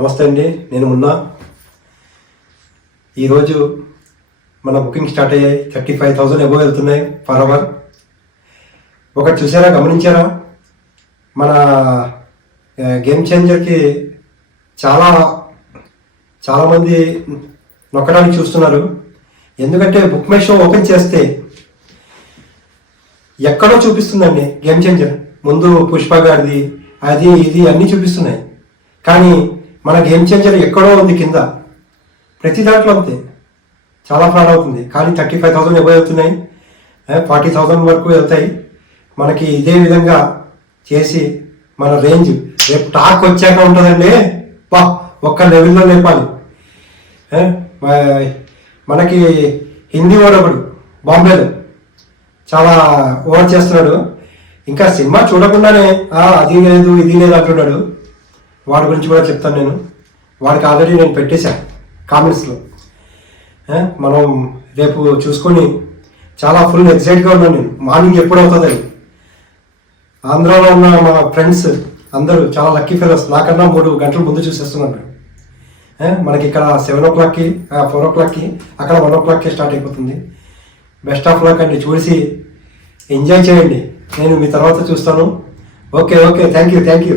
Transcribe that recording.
నమస్తే అండి నేను మున్నా. ఈరోజు మన బుకింగ్ స్టార్ట్ అయ్యాయి థర్టీ ఫైవ్ థౌజండ్ ఎబో వెళ్తున్నాయి ఫర్ అవర్. ఒకటి చూసారా గమనించారా? మన గేమ్ చేంజర్కి చాలా చాలామంది నొక్కడానికి చూస్తున్నారు. ఎందుకంటే బుక్ మై షో ఓపెన్ చేస్తే ఎక్కడో చూపిస్తుందండి గేమ్ చేంజర్. ముందు పుష్ప గారిది అది ఇది అన్నీ చూపిస్తున్నాయి. కానీ మన గేమ్ చేంజర్ ఎక్కడో ఉంది కింద. ప్రతి దాంట్లో అంతే. చాలా ఫ్రాడ్ అవుతుంది. కానీ థర్టీ ఫైవ్ థౌసండ్ ఎబో వెళ్తున్నాయి ఫార్టీ థౌసండ్ వరకు వెళ్తాయి. మనకి ఇదే విధంగా చేసి మన రేంజ్ రేపు టాక్ వచ్చాక ఉంటుందండి. బా ఒక్క లెవెల్లో లేపాలి. మనకి హిందీ వాడు ఒకడు బాంబేలో. చాలా ఓవర్ చేస్తున్నాడు. ఇంకా సినిమా చూడకుండానే అది లేదు ఇది లేదు అంటున్నాడు. వాడి గురించి కూడా చెప్తాను నేను. వాడికి ఆల్రెడీ నేను పెట్టేశాను కామెంట్స్లో మనం రేపు చూసుకొని చాలా ఫుల్ ఎగ్జైట్గా ఉన్నాను నేను. మార్నింగ్ ఎప్పుడు అవుతుందని. ఆంధ్రాలో ఉన్న మా ఫ్రెండ్స్ అందరూ చాలా లక్కీ ఫెలోస్ నాకన్నా మూడు గంటల ముందు చూసేస్తున్నారు. మనకి ఇక్కడ సెవెన్ ఓ క్లాక్కి ఫోర్ ఓ క్లాక్కి అక్కడ వన్ ఓ క్లాక్కి స్టార్ట్ అయిపోతుంది. బెస్ట్ ఆఫ్ లక్ అండి. చూసి ఎంజాయ్ చేయండి. నేను మీ తర్వాత చూస్తాను. Okay okay thank you thank you